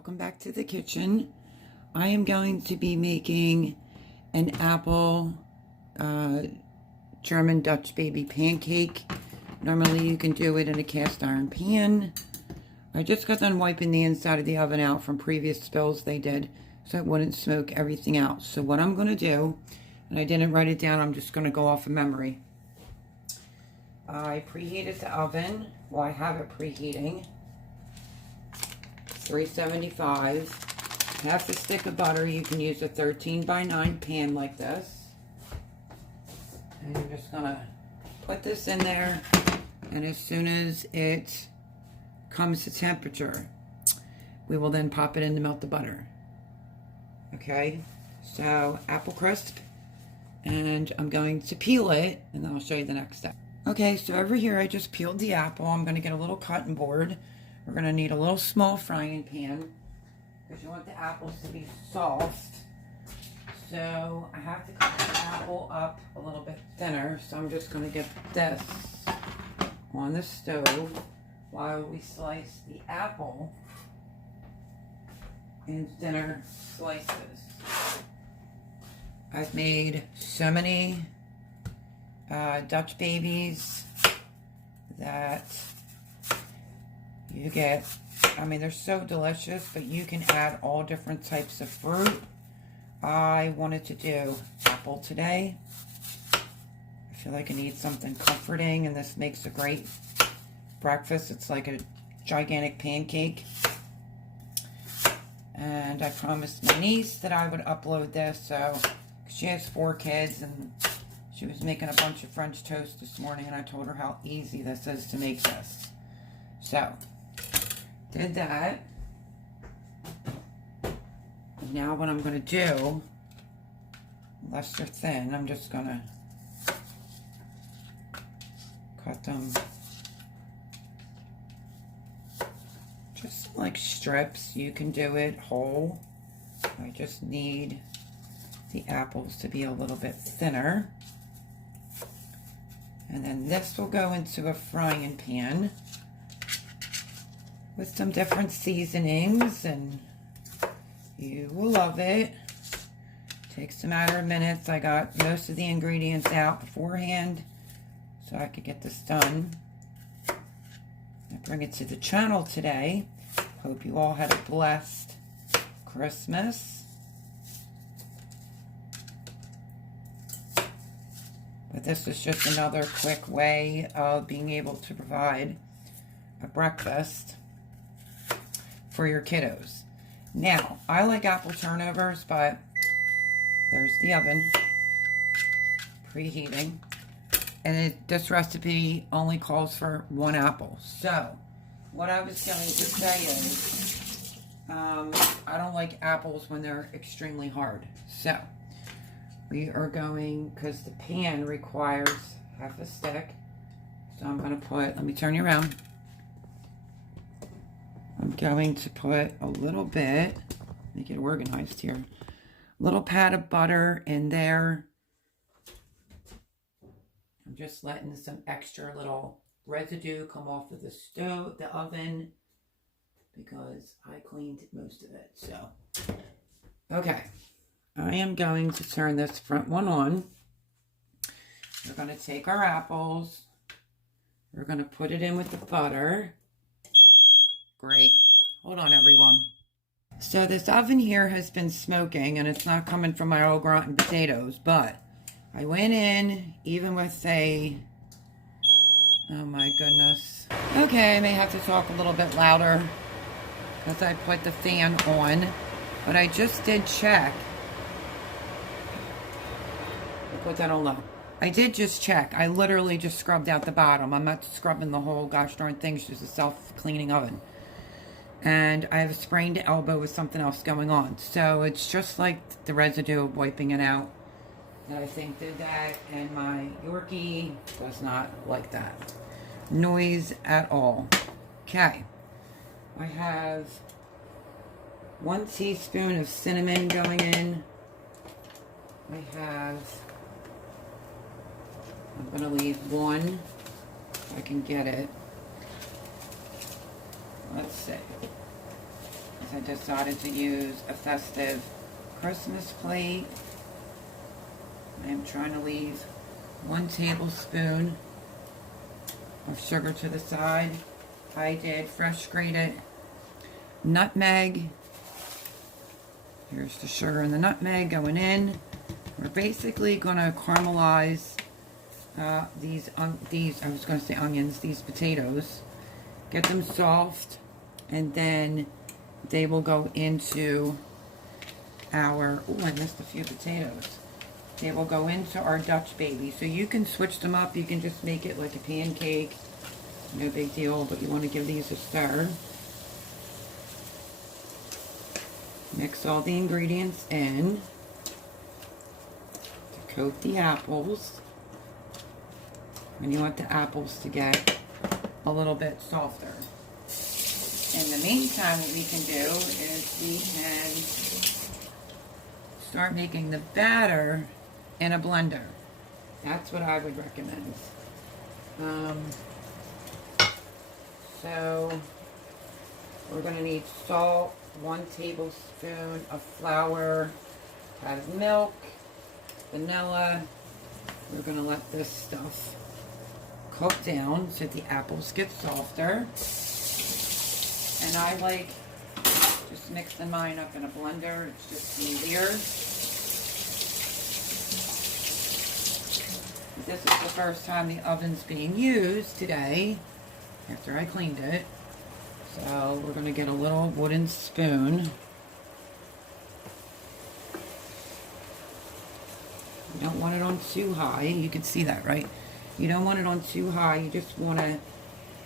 welcome back to the kitchen. I am going to be making an apple German Dutch baby pancake. Normally you can do it in a cast iron pan. I just got done wiping the inside of the oven out from previous spills they did so it wouldn't smoke everything out. So what I'm going to do, and I didn't write it down, I'm just going to go off of memory. I preheated the oven. Well, I have it preheating. 375. Half a stick of butter. You can use a 13x9 pan like this. And you're just going to put this in there. And as soon as it comes to temperature, we will then pop it in to melt the butter. Okay, so apple crisp. And I'm going to peel it, and then I'll show you the next step. Okay, so over here I just peeled the apple. I'm going to get a little cutting board. We're going to need a little small frying pan because you want the apples to be soft. So I have to cut the apple up a little bit thinner. So I'm just going to get this on the stove while we slice the apple in thinner slices. I've made so many Dutch babies that you get, I mean, they're so delicious, but you can add all different types of fruit. I wanted to do apple today. I feel like I need something comforting, and this makes a great breakfast. It's like a gigantic pancake. And I promised my niece that I would upload this, so she has 4 kids, and she was making a bunch of French toast this morning, and I told her how easy this is to make this. So, did that. Now what I'm going to do, unless they're thin, I'm just going to cut them just like strips. You can do it whole. I just need the apples to be a little bit thinner. And then this will go into a frying pan with some different seasonings, and you will love it. Takes a matter of minutes. I got most of the ingredients out beforehand so I could get this done. I bring it to the channel today. Hope you all had a blessed Christmas. But this is just another quick way of being able to provide a breakfast for your kiddos. Now, I like apple turnovers, but there's the oven preheating. And this recipe only calls for 1 apple. So, what I was going to say is, I don't like apples when they're extremely hard. So, we are going, because the pan requires half a stick. So I'm going to put, let me turn you around. I'm going to put a little bit, make it organized here, a little pat of butter in there. I'm just letting some extra little residue come off of the stove, the oven, because I cleaned most of it. So, okay. I am going to turn this front one on. We're going to take our apples. We're going to put it in with the butter. Great. Hold on, everyone. So this oven here has been smoking, and it's not coming from my old rotten potatoes, but I went in, even with a, oh my goodness. Okay, I may have to talk a little bit louder because I put the fan on, but I just did check. Put that on low. I did just check. I literally just scrubbed out the bottom. I'm not scrubbing the whole gosh darn thing. It's just a self-cleaning oven. And I have a sprained elbow with something else going on. So it's just like the residue of wiping it out that I think did that. And my Yorkie does not like that noise at all. Okay. I have 1 teaspoon of cinnamon going in. I'm going to leave 1, if I can get it. Let's see. I decided to use a festive Christmas plate. I am trying to leave 1 tablespoon of sugar to the side. I did fresh grated nutmeg. Here's the sugar and the nutmeg going in. We're basically going to caramelize these, I was going to say onions, these potatoes. Get them soft, and then they will go into our, oh, I missed a few potatoes. They will go into our Dutch baby. So you can switch them up. You can just make it like a pancake. No big deal, but you want to give these a stir. Mix all the ingredients in to coat the apples. And you want the apples to get a little bit softer. In the meantime, what we can do is we can start making the batter in a blender. That's what I would recommend. So we're going to need salt, 1 tablespoon of flour, of milk, vanilla. We're going to let this stuff cook down so the apples get softer. And I like just mixing mine up in a blender. It's just easier. This is the first time the oven's being used today after I cleaned it. So we're going to get a little wooden spoon. You don't want it on too high. You can see that, right? You don't want it on too high. You just want to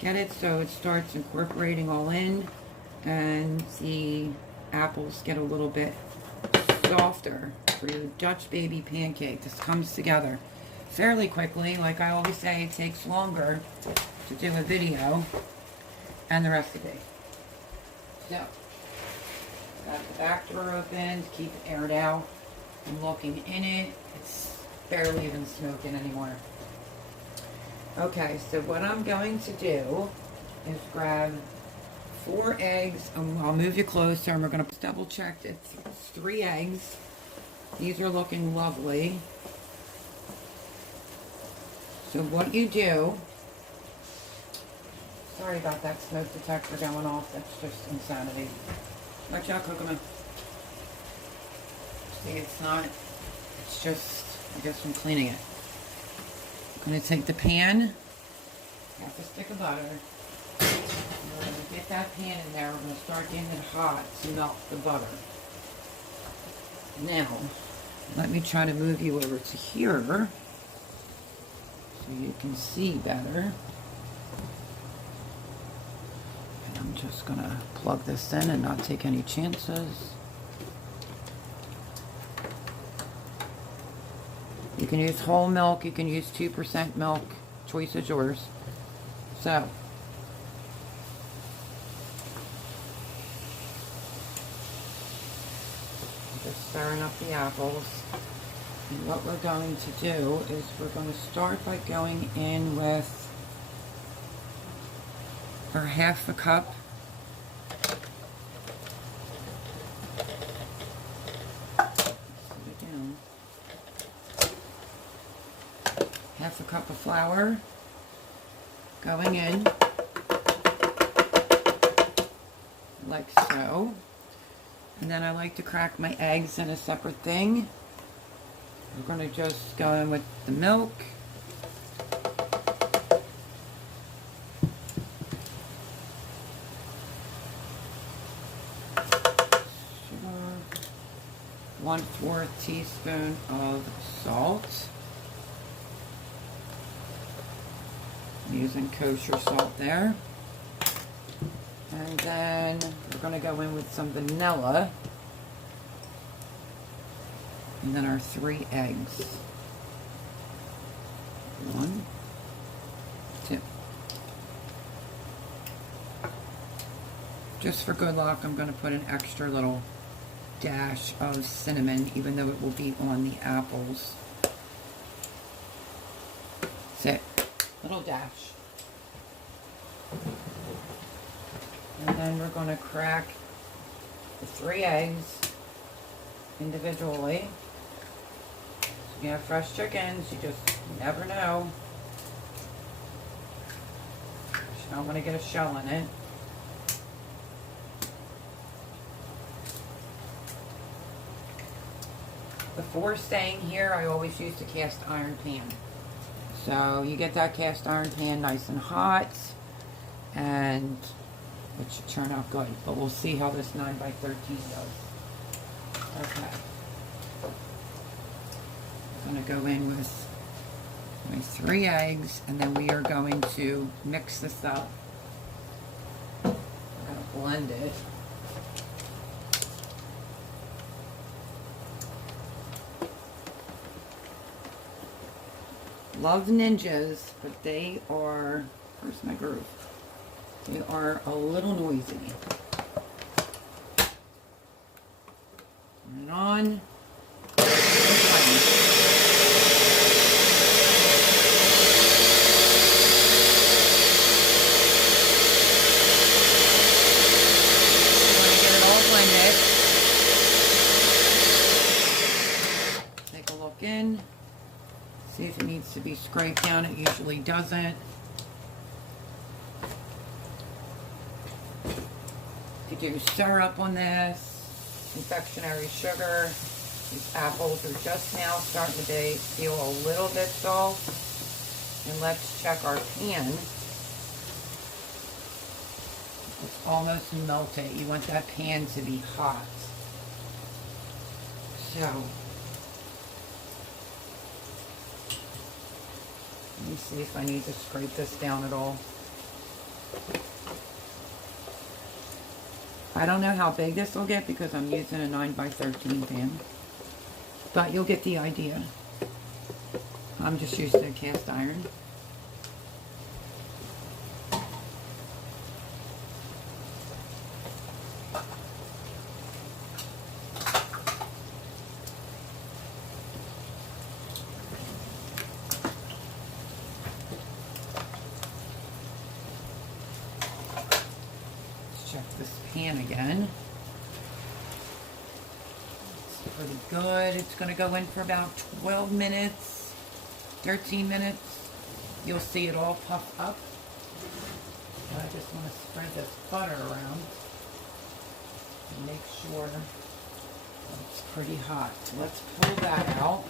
get it so it starts incorporating all in and the apples get a little bit softer for your Dutch baby pancake. This comes together fairly quickly. Like I always say, it takes longer to do a video and the recipe. So, got the back door open to keep it aired out. I'm looking in it. It's barely even smoking anymore. Okay, so what I'm going to do is grab 4 eggs. I'll move you closer and we're going to double check it's 3 eggs. These are looking lovely. So what you do, sorry about that smoke detector going off, that's just insanity. Watch out, Kokomo. See, it's not, it's just, I guess I'm cleaning it. I'm going to take the pan, half a stick of butter, and we're going to get that pan in there. We're going to start getting it hot to melt the butter. Now, let me try to move you over to here so you can see better. And I'm just going to plug this in and not take any chances. You can use whole milk, you can use 2% milk, choice is yours. So, just stirring up the apples. And what we're going to do is we're going to start by going in with our half a cup half a cup of flour going in like so, and then I like to crack my eggs in a separate thing. We're going to just go in with the milk, sugar, 1/4 teaspoon of salt. I'm using kosher salt there. And then we're going to go in with some vanilla. And then our 3 eggs. 1, 2. Just for good luck, I'm going to put an extra little dash of cinnamon, even though it will be on the apples. That's it. Little dash. And then we're going to crack the 3 eggs individually. So if you have fresh chickens, you just never know. You don't want to get a shell in it. Before staying here, I always used a cast iron pan. So you get that cast iron pan nice and hot, and it should turn out good. But we'll see how this 9x13 does. Okay. I'm going to go in with my 3 eggs, and then we are going to mix this up. We're going to blend it. Love Ninjas, but they are, where's my groove? They are a little noisy. Turn it on. Take a look in. See if it needs to be scraped down. It usually doesn't. You do syrup on this, confectionery sugar. These apples are just now starting to feel a little bit soft. And let's check our pan. It's almost melted. You want that pan to be hot. So, let me see if I need to scrape this down at all. I don't know how big this will get because I'm using a 9x13 pan. But you'll get the idea. I'm just using a cast iron. Check this pan again. It's pretty good. It's going to go in for about 12 minutes, 13 minutes. You'll see it all puff up. But I just want to spread this butter around and make sure that it's pretty hot. So let's pull that out.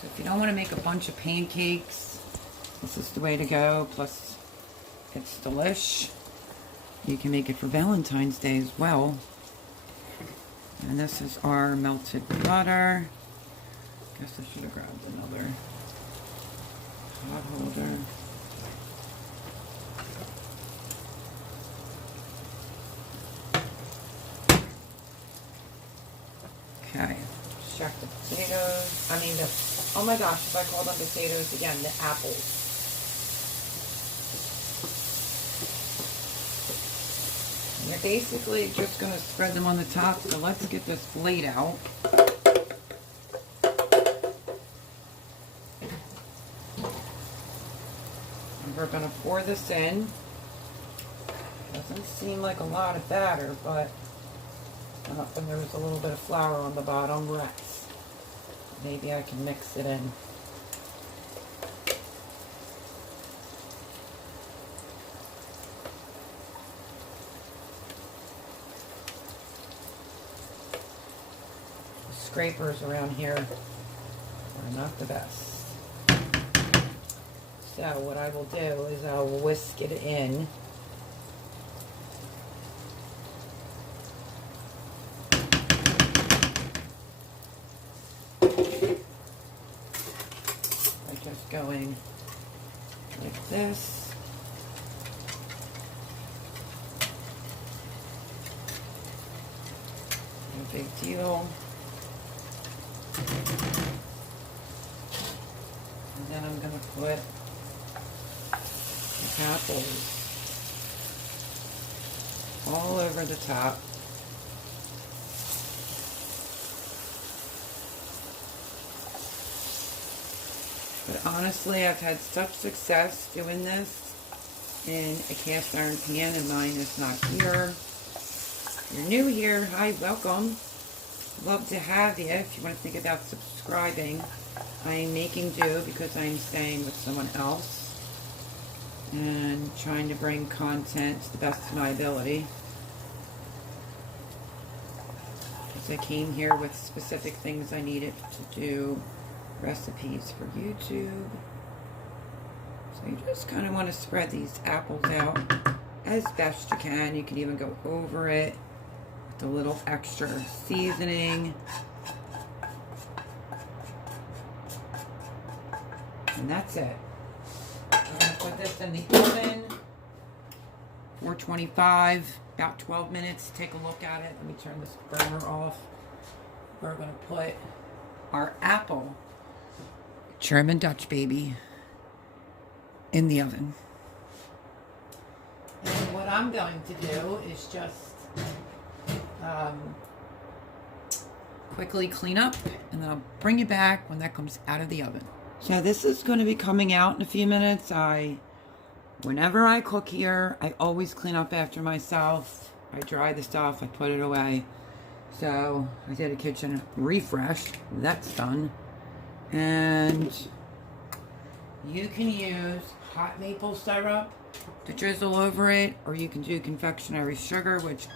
So if you don't want to make a bunch of pancakes, this is the way to go. Plus, it's delish. You can make it for Valentine's Day as well. And this is our melted butter. Guess I should have grabbed another pot holder. Okay, check the potatoes. Oh my gosh, if I call them potatoes again, the apples. You're basically just going to spread them on the top, so let's get this blade out. And we're going to pour this in. Doesn't seem like a lot of batter, but and there was a little bit of flour on the bottom. Rest. Maybe I can mix it in. Scrapers around here are not the best. So what I will do is I'll whisk it in. By just going like this. No big deal. And then I'm going to put the apples all over the top. But honestly, I've had such success doing this in a cast iron pan, and mine is not here. If you're new here, hi, welcome. Love to have you. If you want to think about subscribing, I am making do because I'm staying with someone else and trying to bring content to the best of my ability. Because I came here with specific things I needed to do, recipes for YouTube. So you just kind of want to spread these apples out as best you can. You can even go over it with a little extra seasoning. And that's it. I'm going to put this in the oven, 425, about 12 minutes. Take a look at it. Let me turn this burner off. We're going to put our apple German Dutch baby in the oven. And what I'm going to do is just quickly clean up, and then I'll bring you back when that comes out of the oven. So this is going to be coming out in a few minutes. Whenever I cook here, I always clean up after myself. I dry the stuff, I put it away. So I did a kitchen refresh. That's done. And you can use hot maple syrup to drizzle over it, or you can do confectionery sugar, which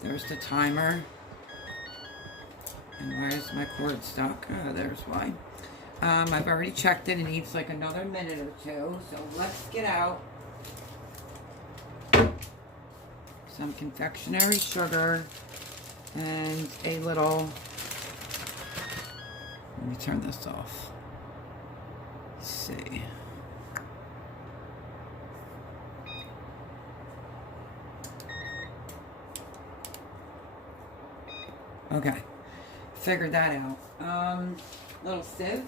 there's the timer. And why is my cord stuck? Oh, there's why. I've already checked it. It needs like another minute or two. So let's get out some confectionery sugar and a little, let me turn this off. Let's see. Okay, figured that out. Little sieve.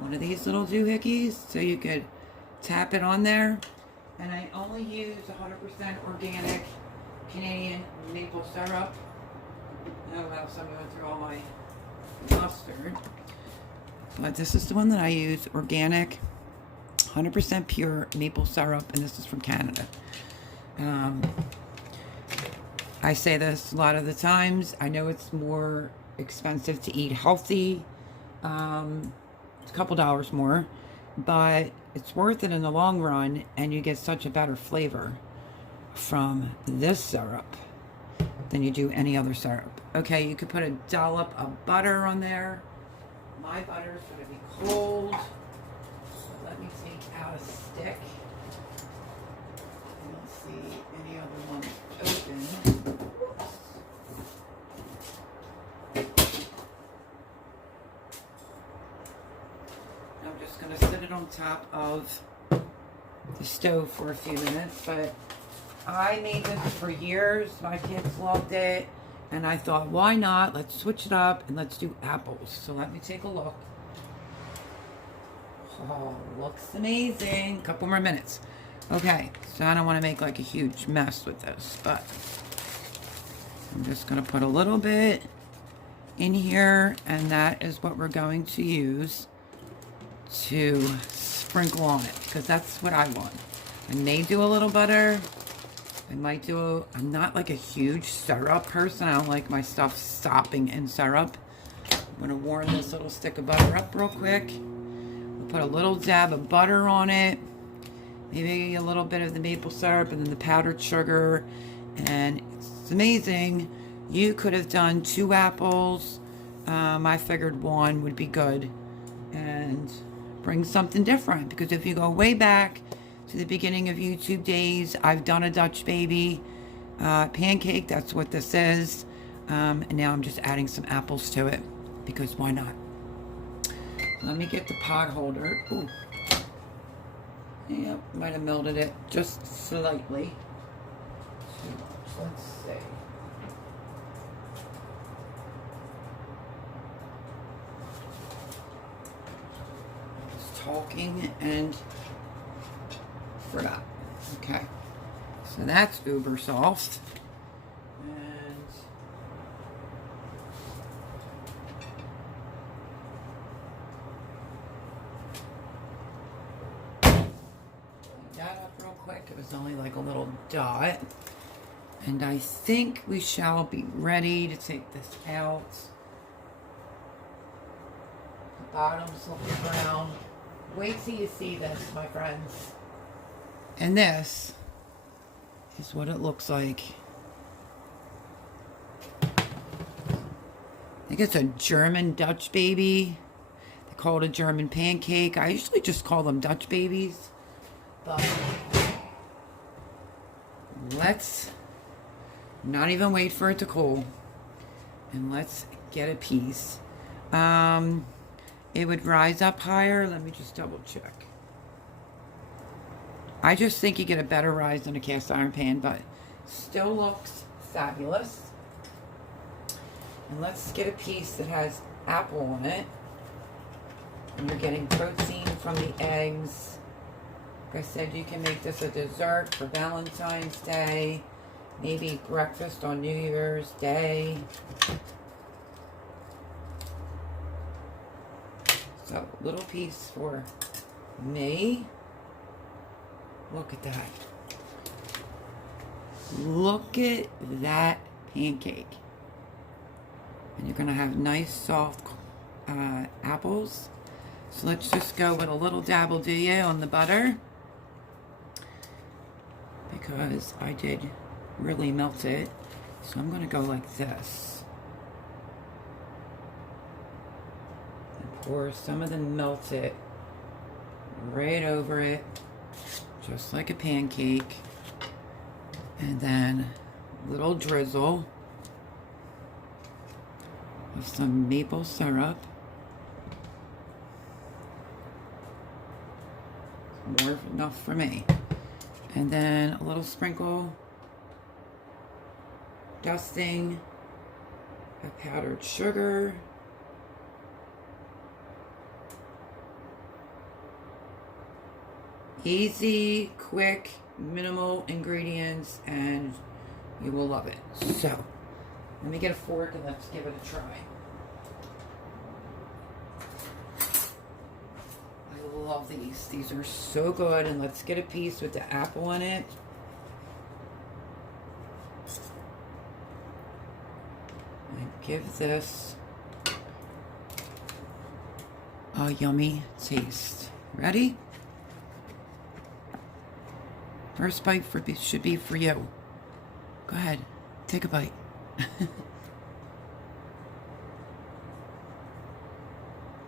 One of these little doohickeys, so you could tap it on there. And I only use 100% organic Canadian maple syrup. Oh well, some went through all my mustard. But this is the one that I use, organic, 100% pure maple syrup, and this is from Canada. I say this a lot of the times. I know it's more expensive to eat healthy. It's a couple dollars more, but it's worth it in the long run, and you get such a better flavor from this syrup than you do any other syrup. Okay, you could put a dollop of butter on there. My butter is going to be cold. So let me take out a stick. I don't see any other ones open. I'm just going to sit it on top of the stove for a few minutes, but I made this for years. My kids loved it, and I thought, why not? Let's switch it up and let's do apples. So let me take a look. Oh, looks amazing. Couple more minutes. Okay, so I don't want to make like a huge mess with this, but I'm just going to put a little bit in here, and that is what we're going to use to sprinkle on it, because that's what I want. I may do a little butter. I might do I'm not like a huge syrup person. I don't like my stuff stopping in syrup. I'm going to warm this little stick of butter up real quick. We'll put a little dab of butter on it. Maybe a little bit of the maple syrup and then the powdered sugar. And it's amazing. You could have done 2 apples. I figured 1 would be good. And bring something different. Because if you go way back to the beginning of YouTube days, I've done a Dutch baby pancake. That's what this is. And now I'm just adding some apples to it. Because why not? Let me get the pot holder. Ooh. Yep, might have melted it just slightly. Let's see. Just talking and forgot. Okay. So that's uber soft. And was only like a little dot. And I think we shall be ready to take this out. The bottom's looking brown. Wait till you see this, my friends. And this is what it looks like. I think it's a German Dutch baby. They call it a German pancake. I usually just call them Dutch babies. But let's not even wait for it to cool. And let's get a piece. It would rise up higher. Let me just double check. I just think you get a better rise than a cast iron pan, but still looks fabulous. And let's get a piece that has apple on it. And you're getting protein from the eggs. Like I said, you can make this a dessert for Valentine's Day. Maybe breakfast on New Year's Day. So, little piece for me. Look at that. Look at that pancake. And you're going to have nice soft apples. So let's just go with a little dabble on the butter. Because I did really melt it. So I'm going to go like this. And pour some of the melted right over it. Just like a pancake. And then a little drizzle of some maple syrup. More enough for me. And then a little sprinkle, dusting of powdered sugar. Easy, quick, minimal ingredients, and you will love it. So, let me get a fork and let's give it a try. I love these. These are so good. And let's get a piece with the apple in it. And give this a yummy taste. Ready? First bite should be for you. Go ahead. Take a bite.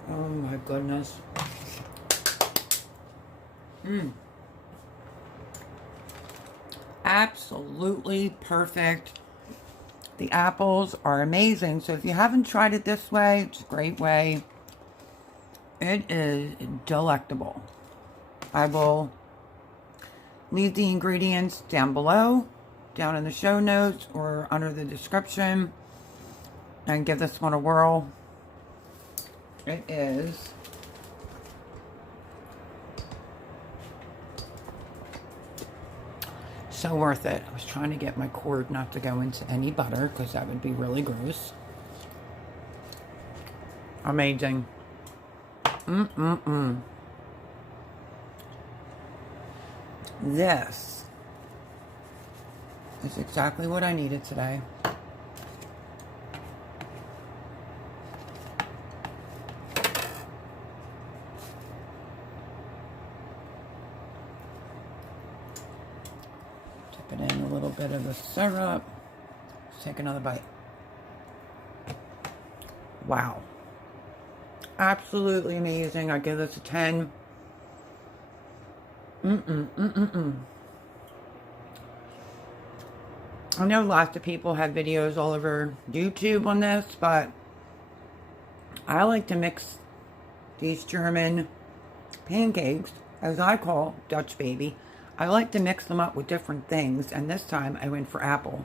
Oh my goodness. Absolutely perfect. The apples are amazing. So if you haven't tried it this way, it's a great way. It is delectable. I will leave the ingredients down below, down in the show notes or under the description. And give this one a whirl. It is so worth it. I was trying to get my cord not to go into any butter because that would be really gross. Amazing. This is exactly what I needed today. Dip it in a little bit of the syrup. Let's take another bite. Wow. Absolutely amazing. I give this a 10. I know lots of people have videos all over YouTube on this, but I like to mix these German pancakes, as I call Dutch baby. I like to mix them up with different things, and this time I went for apple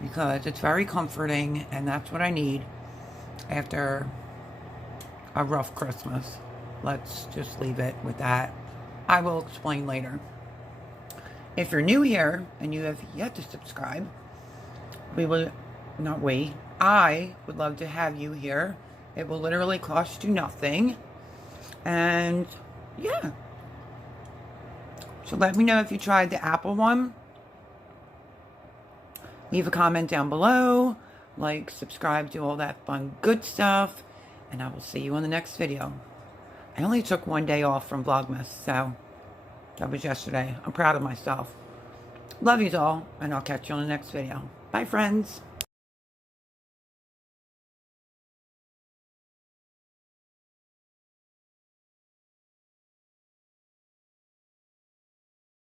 because it's very comforting, and that's what I need after a rough Christmas. Let's just leave it with that. I will explain later. If you're new here and you have yet to subscribe, I would love to have you here. It will literally cost you nothing. And yeah, So let me know if you tried the apple one. Leave a comment down below. Like, subscribe, do all that fun, good stuff. And I will see you on the next video. I only took one day off from Vlogmas, so that was yesterday. I'm proud of myself. Love you all, and I'll catch you on the next video. Bye, friends.